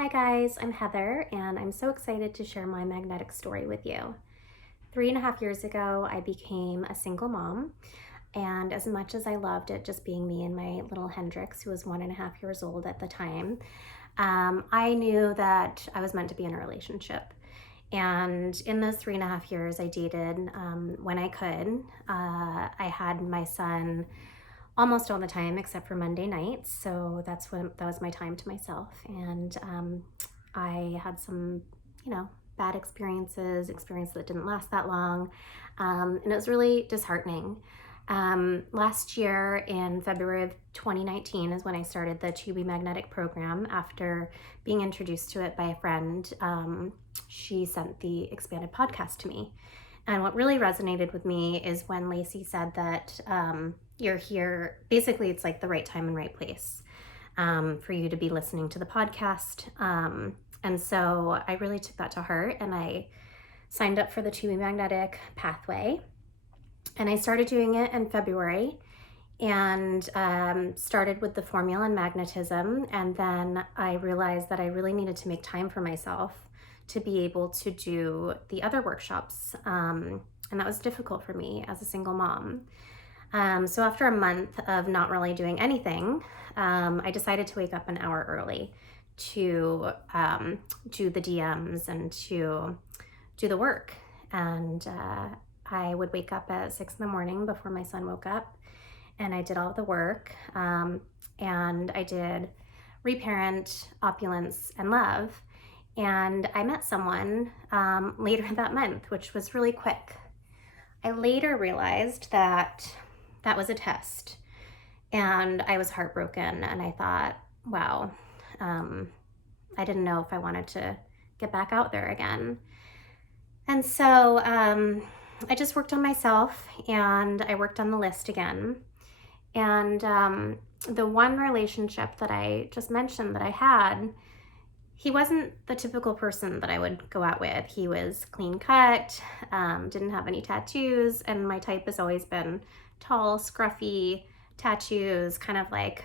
Hi guys, I'm Heather and I'm so excited to share my magnetic story with you. 3.5 years ago, I became a single mom, and as much as I loved it just being me and my little Hendrix, who was 1.5 years old at the time, I knew that I was meant to be in a relationship. And in those 3.5 years, I dated when I could. I had my son almost all the time except for Monday nights. So that was my time to myself. And I had some, bad experiences that didn't last that long. And it was really disheartening. Last year in February of 2019 is when I started the To Be Magnetic program after being introduced to it by a friend. She sent the expanded podcast to me. And what really resonated with me is when Lacey said that you're here, basically it's like the right time and right place for you to be listening to the podcast. And so I really took that to heart and I signed up for the To Be Magnetic pathway. And I started doing it in February and started with the formula and magnetism. And then I realized that I really needed to make time for myself to be able to do the other workshops. And that was difficult for me as a single mom. So after a month of not really doing anything, I decided to wake up an hour early to do the DMs and to do the work. And I would wake up at 6 a.m. before my son woke up, and I did all the work. And I did reparent, opulence, and love. And I met someone later that month, which was really quick. I later realized that that was a test, and I was heartbroken, and I thought, wow, I didn't know if I wanted to get back out there again. And so I just worked on myself, and I worked on the list again. And the one relationship that I just mentioned that I had, he wasn't the typical person that I would go out with. He was clean cut, didn't have any tattoos, and my type has always been tall, scruffy, tattoos, kind of like,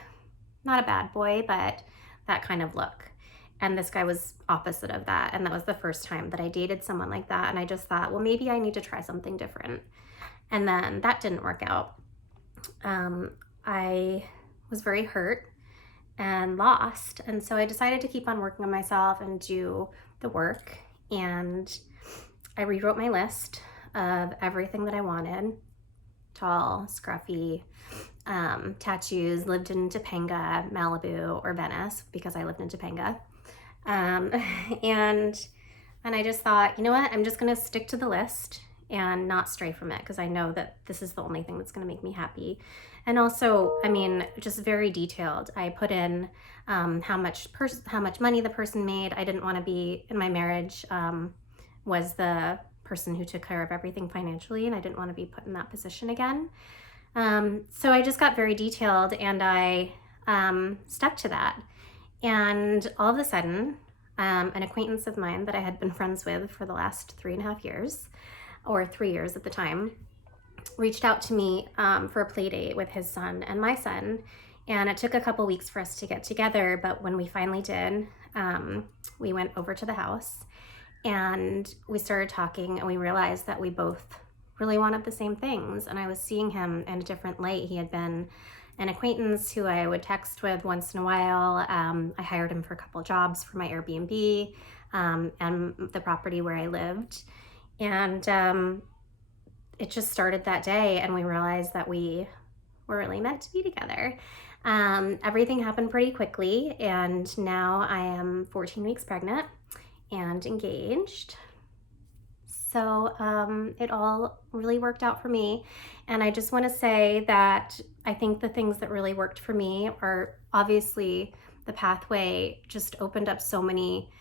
not a bad boy, but that kind of look. And this guy was opposite of that. And that was the first time that I dated someone like that. And I just thought, well, maybe I need to try something different. And then that didn't work out. I was very hurt and lost. And so I decided to keep on working on myself and do the work. And I rewrote my list of everything that I wanted. Tall, scruffy, tattoos, lived in Topanga, Malibu, or Venice, because I lived in Topanga. And I just thought, you know what, I'm just going to stick to the list and not stray from it, because I know that this is the only thing that's going to make me happy. And also, just very detailed. I put in how much money the person made. I didn't want to be in my marriage was the person who took care of everything financially, and I didn't want to be put in that position again. So I just got very detailed, and I stuck to that. And all of a sudden, an acquaintance of mine that I had been friends with for the last 3.5 years, or 3 years at the time, reached out to me for a play date with his son and my son. And it took a couple weeks for us to get together, but when we finally did, we went over to the house and we started talking, and we realized that we both really wanted the same things. And I was seeing him in a different light. He had been an acquaintance who I would text with once in a while. I hired him for a couple of jobs for my Airbnb and the property where I lived. And it just started that day, and we realized that we were really meant to be together. Everything happened pretty quickly, and now I am 14 weeks pregnant and engaged. So it all really worked out for me. And I just want to say that I think the things that really worked for me are, obviously, the pathway just opened up so many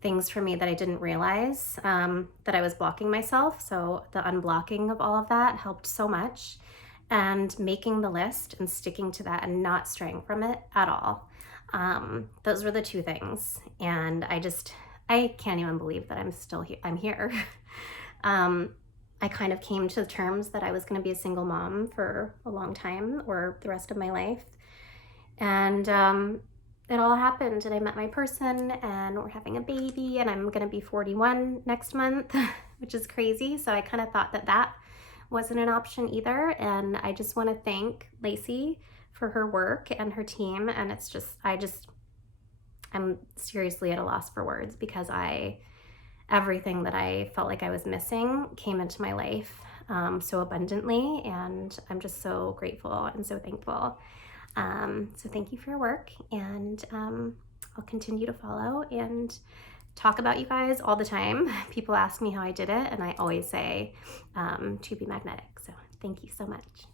things for me that I didn't realize that I was blocking myself. So the unblocking of all of that helped so much. And making the list and sticking to that and not straying from it at all. Those were the two things. And I can't even believe that I'm still here. I'm here. I kind of came to terms that I was going to be a single mom for a long time, or the rest of my life. And it all happened and I met my person and we're having a baby and I'm gonna be 41 next month, which is crazy. So I kind of thought that that wasn't an option either. And I just want to thank Lacey for her work and her team. And it's just, I'm seriously at a loss for words because everything that I felt like I was missing came into my life so abundantly. And I'm just so grateful and so thankful. So thank you for your work, and I'll continue to follow and talk about you guys all the time. People ask me how I did it, and I always say to be magnetic. So thank you so much.